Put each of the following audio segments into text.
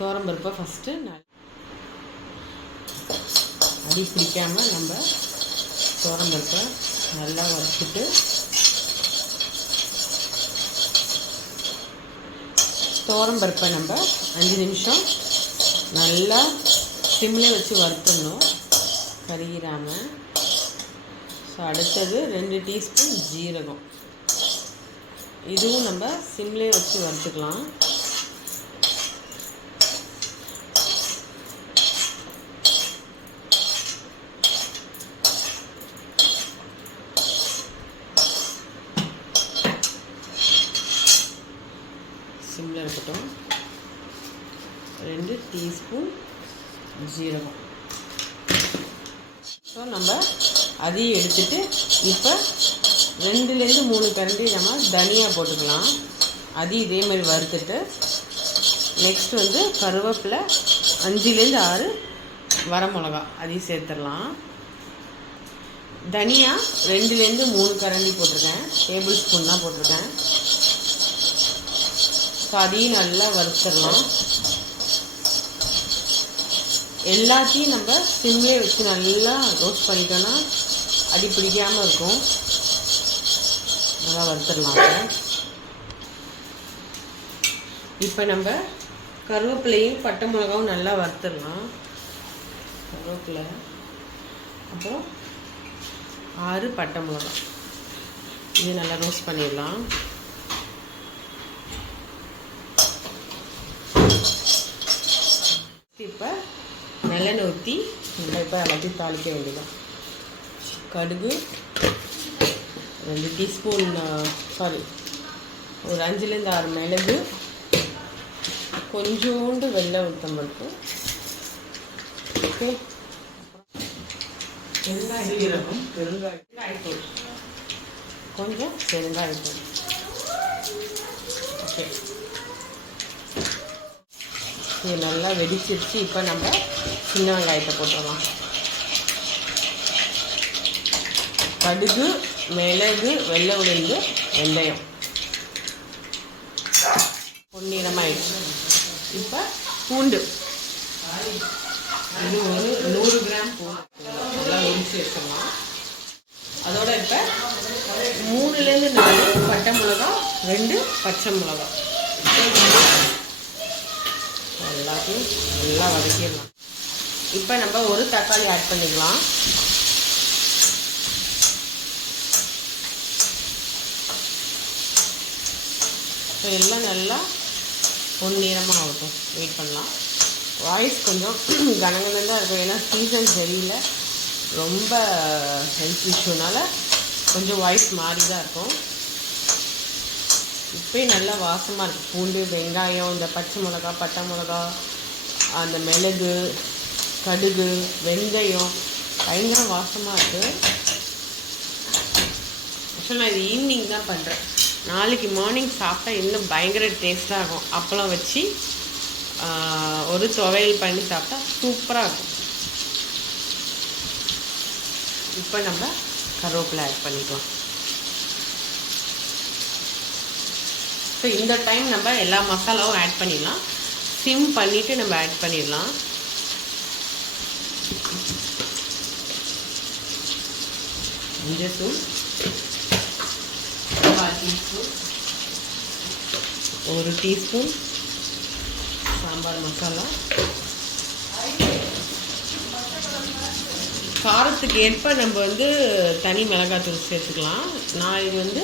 துவரம்பருப்பை first அடி பிடிக்காமல் நம்ம துவரம்பருப்பை நல்லா வறுத்துட்டு துவரம்பருப்பை நம்ம அஞ்சு நிமிஷம் நல்லா சிம்மில் வச்சு வறுத்துடணும். கருகிராமல் ஸோ அடுத்தது ரெண்டு டீஸ்பூன் ஜீரகம். இதுவும் நம்ம சிம்லேயே வச்சு வறுத்துக்கலாம். சிம்மில் இருக்கட்டும். ரெண்டு டீஸ்பூன் ஜீரகம். ஸோ நம்ம அதையும் எடுத்துட்டு இப்போ ரெண்டுலேருந்து மூணு கரண்டி நம்ம தனியாக போட்டுக்கலாம். அதையும் இதே மாதிரி வறுத்துட்டு நெக்ஸ்ட் வந்து கருவேப்பிலை அஞ்சுலேருந்து ஆறு வரமிளகா அதையும் சேர்த்துடலாம். தனியாக ரெண்டுலேருந்து மூணு கரண்டி போட்டிருக்கேன். டேபிள் ஸ்பூன் தான் போட்டிருக்கேன். ஸோ அதையும் நல்லா வறுத்துடலாம். எல்லாத்தையும் நம்ம சிம்லே வச்சு நல்லா ரோஸ்ட் பண்ணிட்டோன்னா அடி பிடிக்காமல் இருக்கும். நல்லா வறுத்துடலாம் இப்போ நம்ம கருவேப்பிலையும் பட்டை மிளகாவும் நல்லா வறுத்துடலாம். கருவேப்பிலை. அப்புறம் ஆறு பட்டை மிளகா இது நல்லா ரோஸ்ட் பண்ணிடலாம். இப்போ நல்லெண்ணெய் ஊற்றி நம்ம இப்போ எல்லாத்தையும் தாளிக்க வேண்டியதான் கடுகு ரெண்டு டீஸ்பூன் சாரி ஒரு அஞ்சுலேருந்து ஆறு மிளகு கொஞ்சோண்டு வெள்ளை உளுத்தம் பருப்பு. ஓகே சீரகம் பெருங்காயத்தூள். கொஞ்சம் பெருங்காயத்தூள். ஓகே இது நல்லா வெடிச்சிருச்சு இப்போ நம்ம சின்ன வெங்காயத்தை போட்டுடலாம். கடுகு மிளகு வெள்ளை உளுந்து வெந்தயம். பொன்னிறமாயிடுச்சு. இப்போ பூண்டு. இது ஒரு நூறு கிராம் பூண்டு. நல்லா ஒடிச்சு வச்சிடலாம். அதோட இப்போ மூணுலேருந்து நாலு பட்டை மிளகா ரெண்டு பச்சை மிளகா எல்லாத்தையும் நல்லா வதக்கிடலாம். இப்போ நம்ம ஒரு தக்காளி ஆட் பண்ணிக்கலாம். ஸோ எல்லாம் நல்லா பொன்னிறமாக ஆகட்டும். வெயிட் பண்ணலாம். வாய்ஸ் கொஞ்சம் கனகனம் தான் இருக்கும் ஏன்னா சீசன் சரியில்லை. ரொம்ப ஹெல்த் இஷ்யூனால் கொஞ்சம் வாய்ஸ் மாறி தான் இருக்கும். இப்போயும் நல்லா வாசமாக இருக்குது பூண்டு வெங்காயம் இந்த பச்சை மிளகா பட்டை மிளகா அந்த மிளகு கடுகு வெந்தயம். பயங்கர வாசமாக இருக்குது ஆக்சுவலாக நான் இது ஈவினிங் தான் பண்ணுறேன் நாளைக்கு மார்னிங் சாப்பிட்டா இன்னும் பயங்கர டேஸ்ட்டாக இருக்கும். அப்பளம் வச்சு ஒரு துவையல் பண்ணி சாப்பிட்டா சூப்பராக இருக்கும். இப்போ நம்ம கருவேப்பிலை ஆட் பண்ணிக்கலாம். ஸோ இந்த டைம் நம்ம எல்லா மசாலாவும் ஆட் பண்ணிடலாம். சிம் பண்ணிவிட்டு நம்ம ஆட் பண்ணிடலாம். மஞ்சத்தூள் தூள் டீஸ்பூன் ஒரு டீஸ்பூன் சாம்பார் மசாலா காரத்துக்கு ஏற்ப நம்ம வந்து தனி மிளகாத்தூள் சேர்த்துக்கலாம். நான் இது வந்து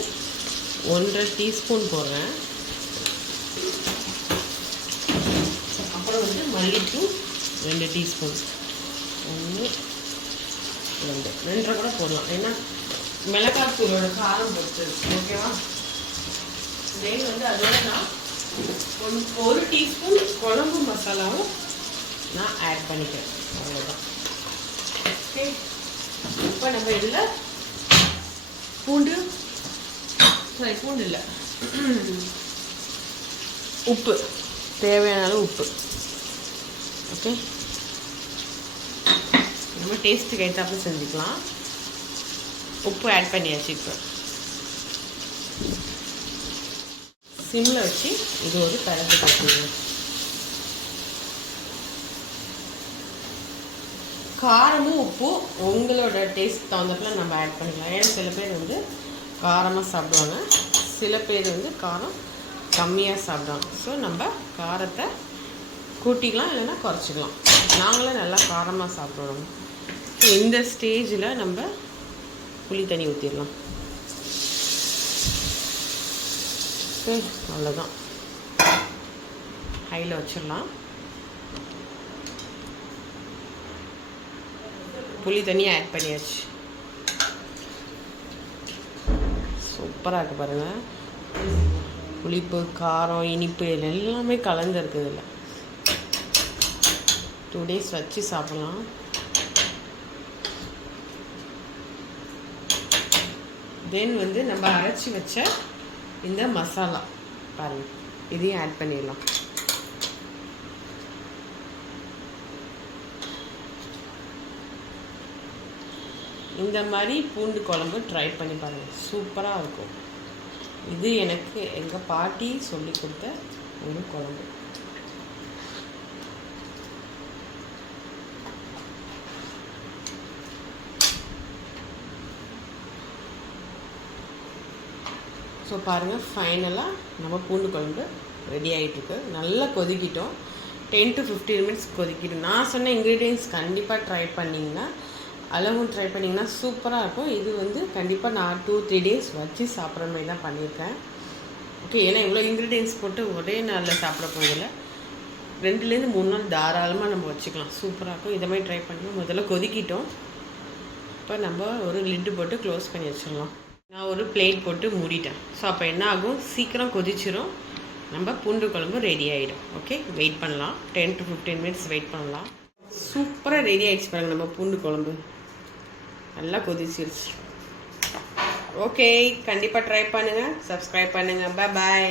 ஒன்றரை டீஸ்பூன் போடுறேன். அப்புறம் வந்து மல்லித்தூள் ரெண்டு டீஸ்பூன். ஒன்று ரெண்டு. ரெண்டரை கூட போடலாம். ஏன்னா மிளகாத்தூளோட காரம் பொறுத்து ஓகேவா? தென் வந்து அதோட நான் ஒன்- ஒரு டீஸ்பூன் குழம்பு மசாலாவும் நான் ஆட் பண்ணிக்கிறேன். அவ்வளோதான் ஓகே இப்போ நம்ம இதில் பூண்டு சரி பூண்டு இல்லை உப்பு தேவையான அளவு உப்பு ஓகே நம்ம டேஸ்ட்டுக்கு ஏற்றாப்புல செஞ்சுக்கலாம் உப்பு ஆட் பண்ணியாச்சு இப்போ சிம்மில் வச்சு இது ஒரு பரப்பு போட்டுருங்க காரமும் உப்பு உங்களோட டேஸ்ட் தகுந்தப்பில் நம்ம ஆட் பண்ணிக்கலாம் ஏன்னா சில பேர் வந்து காரமாக சாப்பிடுவாங்க. சில பேர் வந்து காரம் கம்மியாக சாப்பிடுவாங்க. ஸோ நம்ம காரத்தை கூட்டிக்கலாம் இல்லைன்னா குறைச்சிக்கலாம். நாங்களும் நல்லா காரமாக சாப்பிடுவோம் ஸோ இந்த ஸ்டேஜில் நம்ம புளி தண்ணி ஊற்றிடலாம் ஓகே அவ்வளோதான் ஹையில் வச்சிடலாம். புளி தண்ணி ஆட் பண்ணியாச்சு. சூப்பராக இருக்குது பாருங்கள் புளிப்பு காரம் இனிப்பு இது எல்லாமே கலந்து இருக்குது இதில். டூ டேஸ் வச்சு சாப்பிட்லாம். தென் வந்து நம்ம அரைச்சி வச்ச இந்த மசாலா பாருங்கள் இதையும் ஆட் பண்ணிடலாம். இந்த மாதிரி பூண்டு குழம்பு ட்ரை பண்ணி பாருங்கள் சூப்பராக இருக்கும். இது எனக்கு எங்கள் பாட்டி சொல்லி கொடுத்த ஒரு குழம்பு. ஸோ பாருங்கள் ஃபைனலாக நம்ம பூண்டு குழம்பு ரெடி ஆகிட்டுருக்கு நல்லா கொதிக்கிட்டோம். டென் டு ஃபிஃப்டீன் மினிட்ஸ் கொதிக்கிட்டோம். நான் சொன்ன இன்க்ரீடியன்ஸ் கண்டிப்பாக ட்ரை பண்ணிங்கன்னா அளவும் ட்ரை பண்ணிங்கன்னா சூப்பராக இருக்கும். இது வந்து கண்டிப்பாக நான் டூ த்ரீ டேஸ் வச்சு சாப்பிட்ற மாதிரி தான் பண்ணியிருக்கேன். ஓகே ஏன்னா இவ்வளோ இன்க்ரீடியன்ஸ் போட்டு ஒரே நாளில் சாப்பிட போதில்லை ரெண்டுலேருந்து மூணு நாள் தாராளமாக நம்ம வச்சுக்கலாம். சூப்பராக இருக்கும். இதை மாதிரி ட்ரை பண்ணி முதல்ல கொதிக்கிட்டோம். இப்போ நம்ம ஒரு லிட்டு போட்டு க்ளோஸ் பண்ணி வச்சிடலாம். நான் ஒரு பிளேட் போட்டு மூடிட்டேன். ஸோ அப்போ என்ன ஆகும்? சீக்கிரம் கொதிச்சிரும். நம்ம பூண்டு குழம்பு ரெடி ஆகிடும் ஓகே வெயிட் பண்ணலாம். Ten to fifteen minutes wait பண்ணலாம். சூப்பராக ரெடி ஆகிடுச்சு பாருங்கள் நம்ம பூண்டு குழம்பு. நல்லா கொதிச்சிருச்சு ஓகே கண்டிப்பாக ட்ரை பண்ணுங்கள் சப்ஸ்கிரைப் பண்ணுங்கள் பாய்